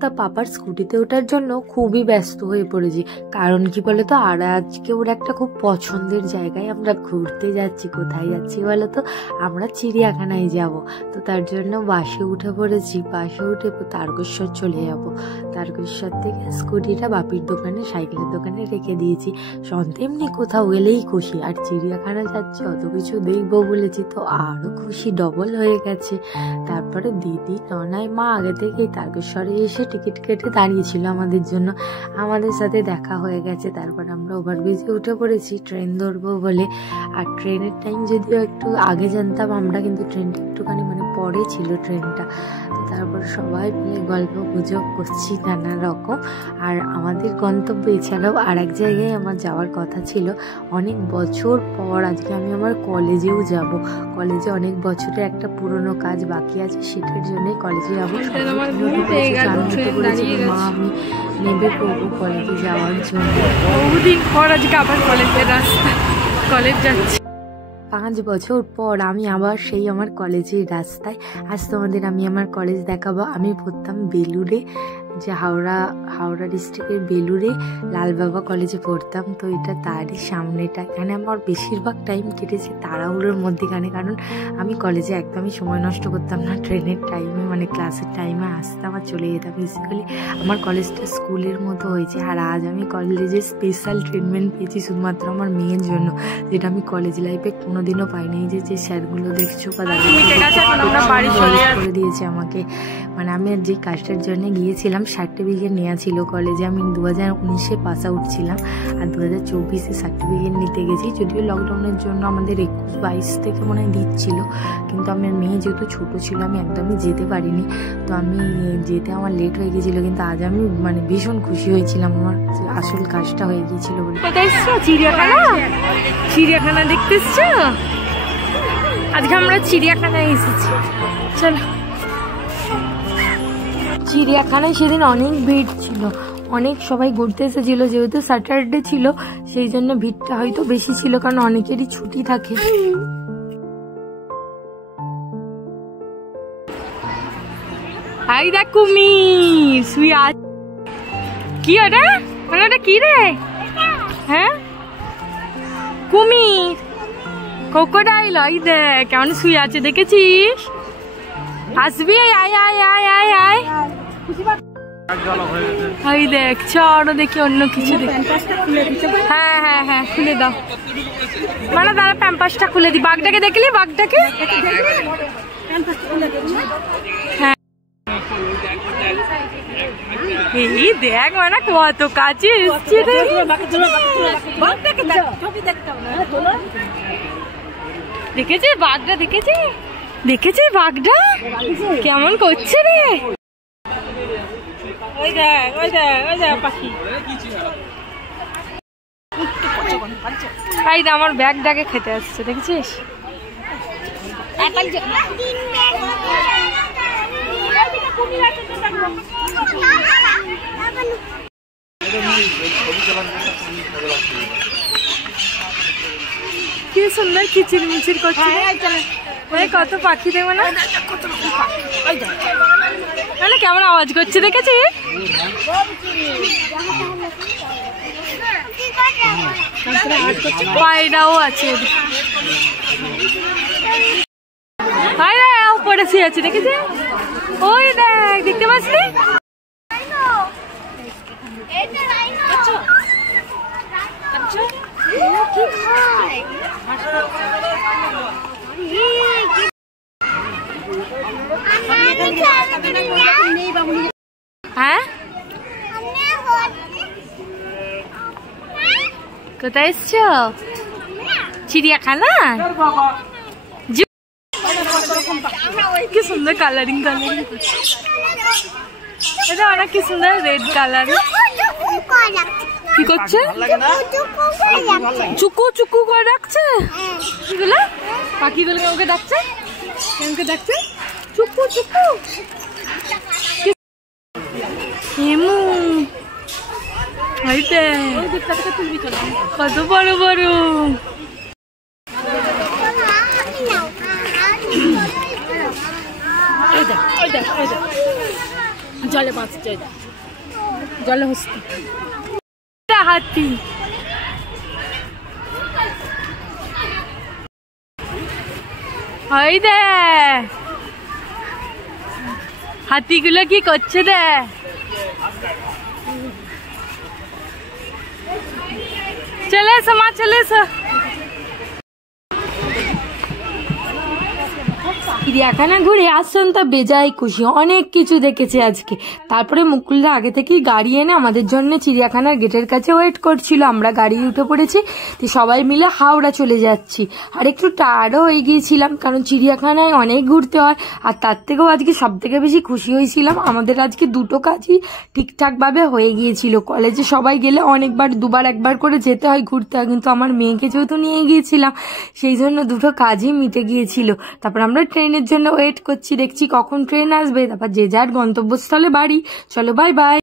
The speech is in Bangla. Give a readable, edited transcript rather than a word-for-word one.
তা পাপার স্কুটিতে ওঠার জন্য খুবই ব্যস্ত হয়ে পড়েছি। কারণ কি বলতো, আর আজকে ওর একটা খুব পছন্দের জায়গায় আমরা ঘুরতে যাচ্ছি। কোথায় যাচ্ছি বলতো, আমরা চিড়িয়াখানায় যাব। তো তার জন্য বাসে উঠে পড়েছি। বাসে উঠে তারকেশ্বর চলে যাব। তারকেশ্বর থেকে স্কুটিটা বাপির দোকানে, সাইকেলের দোকানে রেখে দিয়েছি। সন্ধ্যে এমনি কোথাও গেলেই খুশি, আর চিড়িয়াখানা যাচ্ছি, অত কিছু দেখবো বলেছি তো আরো খুশি ডবল হয়ে গেছে। তারপরে দিদি ননাই মা আগে থেকেই তারকেশ্বরে এসে টিকিট কেটে দাঁড়িয়েছিল আমাদের জন্য। আমাদের সাথে দেখা হয়ে গেছে। তারপর আমরা ওভারব্রিজে উঠে পড়েছি ট্রেন ধরবো বলে। আর ট্রেনের টাইম যদিও একটু আগে জানতাম আমরা, কিন্তু ট্রেনটা একটুখানি পরে ছিল ট্রেনটা। তো তারপর সবাই মিলে গল্প গুজব করছি নানা রকম। আর আমাদের গন্তব্য এছাড়াও আর এক জায়গায় আমার যাওয়ার কথা ছিল। অনেক বছর পর আজকে আমি আমার কলেজেও যাব। কলেজে অনেক বছরের একটা পুরনো কাজ বাকি আছে, সেটার জন্যই কলেজে যাবো। মা আমি নেবে পড়বো কলেজে যাওয়ার জন্য। বহুদিন পর আজকে আবার কলেজের রাস্তা, কলেজ যাচ্ছি। 5 বছর পর আমি আবার সেই আমার কলেজের রাস্তায়। আজ তোমাদের আমি আমার কলেজ দেখাবো। আমি পড়তাম বেলুড়ে, যে হাওড়া ডিস্ট্রিক্টের বেলুড়ে লালবাবা কলেজে পড়তাম। তো এটা তারই সামনেটা। এখানে আমার বেশিরভাগ টাইম কেটেছে তাড়াহুড়োর মধ্যেখানে, কারণ আমি কলেজে একদমই সময় নষ্ট করতাম না। ট্রেনের টাইমে ক্লাসের টাইমে আসতাম আর চলে যেতাম। বেসিক্যালি আমার কলেজটা স্কুলের মতো হয়েছে। আর আজ আমি কলেজে স্পেশাল ট্রিটমেন্ট পেয়েছি শুধুমাত্র আমার মেয়ের জন্য, যেটা আমি কলেজ লাইফে কোনোদিনও পাইনি। যে স্যারগুলো দেখছো বা করে দিয়েছে আমাকে, আমি যে কাজটার জন্য গিয়েছিলাম সার্টিফিকেট নেওয়া ছিল কলেজে। আমি 2019-এ পাস আউট ছিলাম, আর 2024-এ সার্টিফিকেট নিতে গেছি। যদিও লকডাউনের জন্য আমাদের 21-22 থেকে মনে হয় দিচ্ছিল, কিন্তু আমার মেয়ে যেহেতু ছোটো ছিল আমি একদমই যেতে পারিনি। তো আমি যেতে আমার লেট হয়ে গেছিলো। কিন্তু আজ আমি ভীষণ খুশি হয়েছিলাম, আমার আসল কাজটা হয়ে গিয়েছিল বলে। চিড়িয়াখানা দেখতে এসছো? আজকে আমরা চিড়িয়াখানায় এসেছি। চলো। চিড়িয়াখানায় সেদিন অনেক ভিড় ছিল, অনেক সবাই ঘুরতে এসেছিল। যেহেতু স্যাটারডে ছিল সেই জন্য ভিড়টা হয়তো বেশি ছিল, কারণ অনেকেরই ছুটি থাকে। হাই দেখ কুমির শুয়ে আছে। কি ওটা? ওটা কি রে? হ্যাঁ কুমির, ক্রোকোডাইল। ওই দেখ কেমন শুয়ে আছে, দেখেছিস? আসবি? আয় আয় আয় আয় আয়। ওই দেখ, চলো দেখি অন্য কিছু দেখি। হ্যাঁ হ্যাঁ হ্যাঁ খুলে দাও। দাঁড়া প্যাম্পাসটা খুলে দি। বাঘটাকে দেখলি? বাঘটাকে হ্যাঁ এই দেখ কত কাছে এসছে রে। দেখেছিস বাঘটা? দেখেছিস বাঘটা কেমন করছে রে? ওই দেখ ওই দেখ ওই দেখ পাখি। আমার ব্যাগটাকে খেতে আসছে, দেখেছিস? কি সুন্দর কিচির মিচির করছে। কত পাখি দেখবে না? কেমন আওয়াজ করছে, দেখেছি? পায়রাও আছে। উপরে শুয়ে আছে, দেখেছি? ওই দেখ, দেখতে পাচ্ছি? হ্যাঁ কোথায় এসছো? চিড়িয়াখানা? কি সুন্দর কালারিং এটা অনেক কি সুন্দর রেড কালার। কি করছে? চুকু চুকু করে ডাকছে। কিগুলো পাখিগুলো কাউকে ডাকছে? কাউকে ডাকছে চুকু চুকু। হেমু কত বড় বড়। জলে মাছ জলহস্তি হাতি ওই দে হাতিগুলো কি করছে দে চলে এসো মা চলে এসো চিড়িয়াখানা ঘুরে আসছেন তা বেজায় খুশি, অনেক কিছু দেখেছে আজকে। তারপরে মুকুলদা আগে থেকেই গাড়ি এনে আমাদের জন্য চিড়িয়াখানার গেটের কাছে ওয়েট করছিল। আমরা গাড়ি উঠে পড়েছি, তো সবাই মিলে হাওড়া চলে যাচ্ছি। আর একটু টায়ার্ডও হয়ে গিয়েছিলাম, কারণ চিড়িয়াখানায় অনেক ঘুরতে হয়। আর তার থেকেও আজকে সব থেকে বেশি খুশি হয়েছিলাম, আমাদের আজকে দুটো কাজই ঠিকঠাকভাবে হয়ে গিয়েছিল। কলেজে সবাই গেলে অনেকবার দুবার একবার করে যেতে হয় ঘুরতে হয়, কিন্তু আমার মেয়েকে যেহেতু নিয়ে গিয়েছিলাম সেই জন্য দুটো কাজই মিটে গিয়েছিল। তারপর আমরা ট্রেনের জন্য ওয়েট করছি, দেখছি কখন ট্রেন আসবে, তারপর যে যার গন্তব্যস্থলে বাড়ি। চলো বাই বাই।